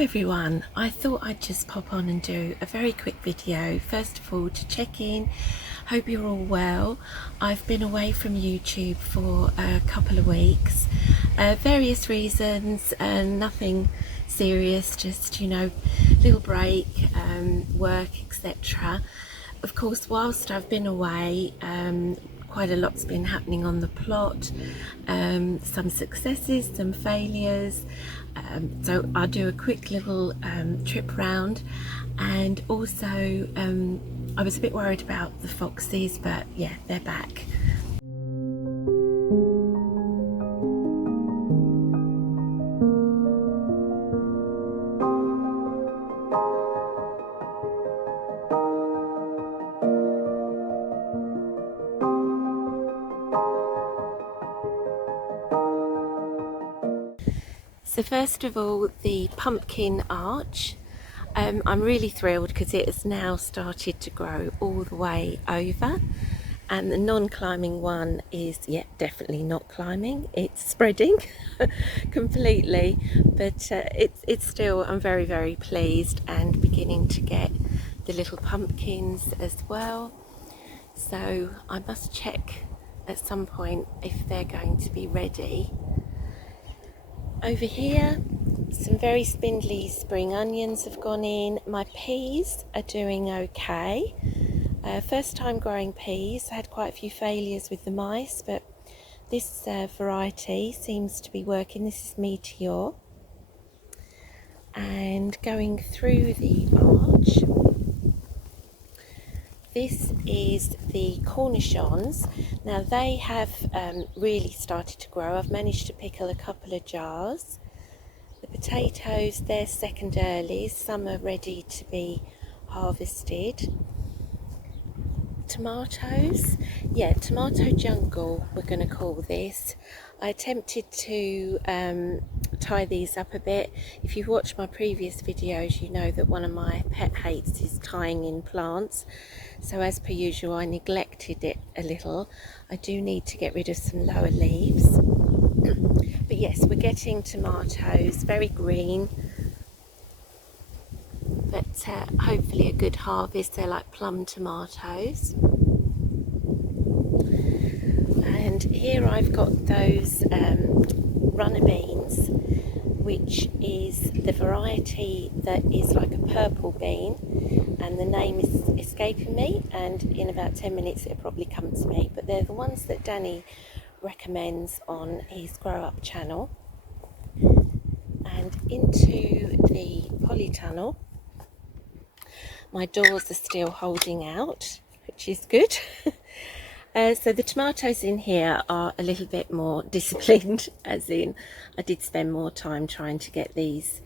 everyone, I thought I'd just pop on and do a very quick video, first of all to check in. Hope you're all well. I've been away from YouTube for a couple of weeks, various reasons, nothing serious, just little break, work, etc. Of course, whilst I've been away, quite a lot's been happening on the plot, some successes, some failures, so I'll do a quick little trip round. And also I was a bit worried about the foxes, but yeah, they're back. So first of all, the pumpkin arch. I'm really thrilled because it has now started to grow all the way over, and the non-climbing one is definitely not climbing, it's spreading completely, but it's still, I'm very pleased, and beginning to get the little pumpkins as well. So I must check at some point if they're going to be ready. Over here, some very spindly spring onions have gone in. My peas are doing okay. First time growing peas. I had quite a few failures with the mice, but this variety seems to be working. This is Meteor. And going through the arch, this is the cornichons. Now they have really started to grow. I've managed to pickle a couple of jars. The potatoes, they're second earlies. Some are ready to be harvested. Tomatoes, tomato jungle we're going to call this. I attempted to tie these up a bit. If you've watched my previous videos, you know that one of my pet hates is tying in plants. So as per usual, I neglected it a little. I do need to get rid of some lower leaves. But yes, we're getting tomatoes, very green, but hopefully a good harvest. They're like plum tomatoes. And here I've got those runner beans, which is the variety that is like a purple bean, and the name is escaping me, and in about 10 minutes it'll probably come to me. But they're the ones that Danny recommends on his Grow Up channel. And into the polytunnel. My doors are still holding out, which is good. So the tomatoes in here are a little bit more disciplined, as in I did spend more time trying to get these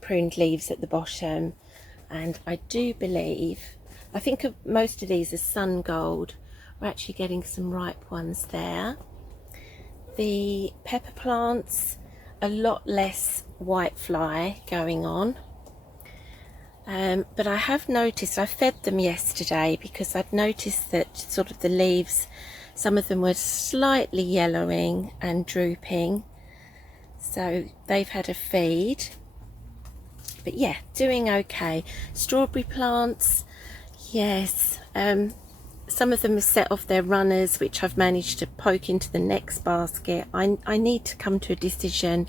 pruned leaves at the bottom, and I do believe, I think most of these are sun gold. We're actually getting some ripe ones there. The pepper plants, a lot less white fly going on. But I have noticed, I fed them yesterday because I'd noticed that sort of the leaves, some of them were slightly yellowing and drooping. So they've had a feed. But yeah, doing okay. Strawberry plants, yes. Some of them have set off their runners, which I've managed to poke into the next basket. I need to come to a decision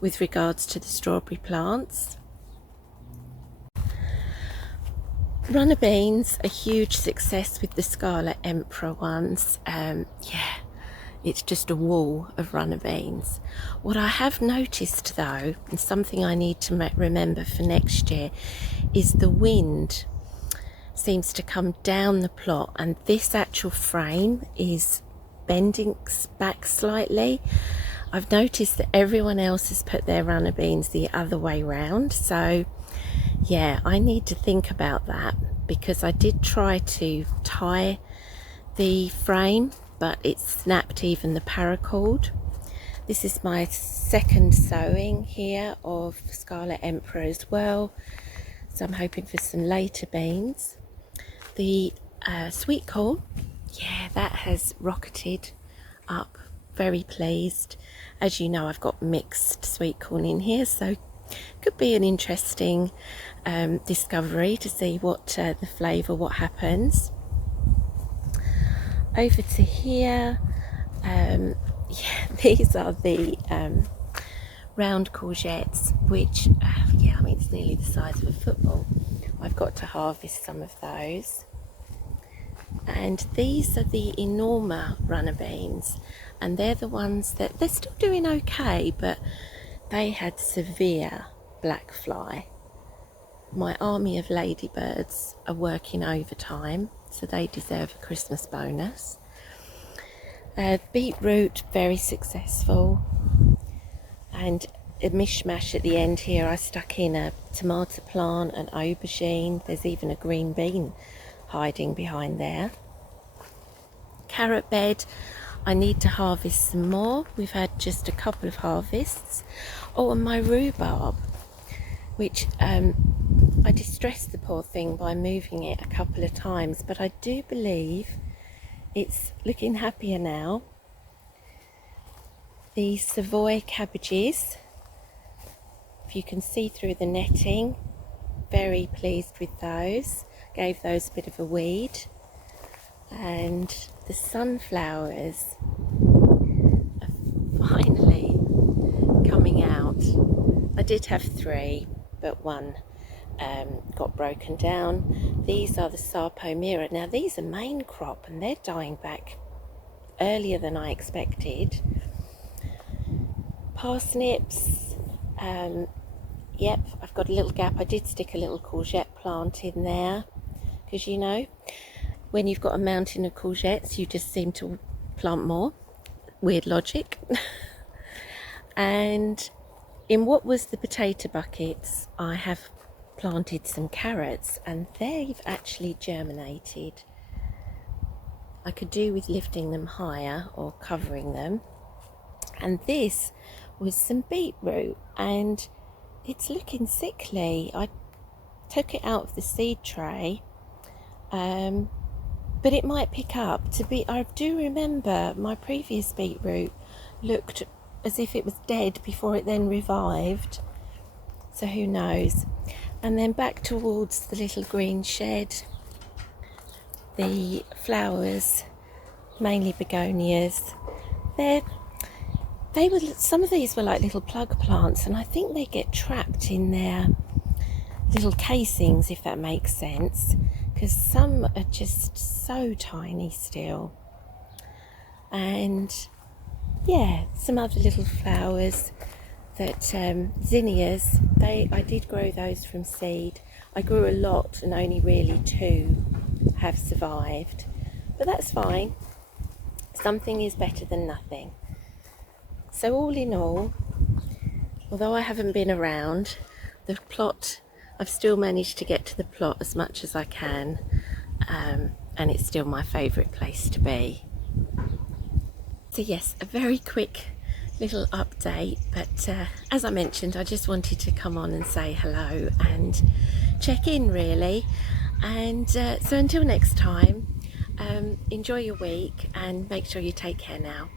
with regards to the strawberry plants. Runner beans, a huge success with the Scarlet Emperor ones. It's just a wall of runner beans. What I have noticed though, and something I need to remember for next year, is the wind seems to come down the plot, and this actual frame is bending back slightly. I've noticed that everyone else has put their runner beans the other way round, so yeah, I need to think about that, because I did try to tie the frame, but it snapped even the paracord. This is my second sowing here of Scarlet Emperor as well, so I'm hoping for some later beans. The sweet corn, that has rocketed up, very pleased. As you know, I've got mixed sweet corn in here, so could be an interesting discovery to see what the flavour, what happens. Over to here, yeah, these are the round courgettes, which, yeah, I mean, it's nearly the size of a football. I've got to harvest some of those. And these are the enorma runner beans, and they're the ones that they're still doing okay, but they had severe black fly. My army of ladybirds are working overtime, so they deserve a Christmas bonus. Beetroot, very successful, and a mishmash at the end here. I stuck in a tomato plant, an aubergine, there's even a green bean hiding behind there. Carrot bed, I need to harvest some more. We've had just a couple of harvests. Oh, and my rhubarb, which I distressed the poor thing by moving it a couple of times, but I do believe it's looking happier now. The Savoy cabbages, if you can see through the netting, very pleased with those. Gave those a bit of a weed. And the sunflowers are finally coming out. I did have 3, but 1 got broken down. These are the Sarpomira. Now these are main crop and they're dying back earlier than I expected. Parsnips, yep, I've got a little gap. I did stick a little courgette plant in there, because you know, when you've got a mountain of courgettes, you just seem to plant more. Weird logic. And in what was the potato buckets, I have planted some carrots, and they've actually germinated. I could do with lifting them higher or covering them. And this was some beetroot, and it's looking sickly. I took it out of the seed tray, but it might pick up. I do remember my previous beetroot looked as if it was dead before it then revived, so who knows. And then back towards the little green shed, the flowers, mainly begonias. Some of these were like little plug plants, and I think they get trapped in their little casings, if that makes sense, because some are just so tiny still. And yeah, some other little flowers that zinnias, I did grow those from seed. I grew a lot and only really 2 have survived, but that's fine. Something is better than nothing. So all in all, although I haven't been around, the plot, I've still managed to get to the plot as much as I can, and it's still my favourite place to be. So yes, a very quick little update, but as I mentioned, I just wanted to come on and say hello and check in really. And so until next time, enjoy your week and make sure you take care now.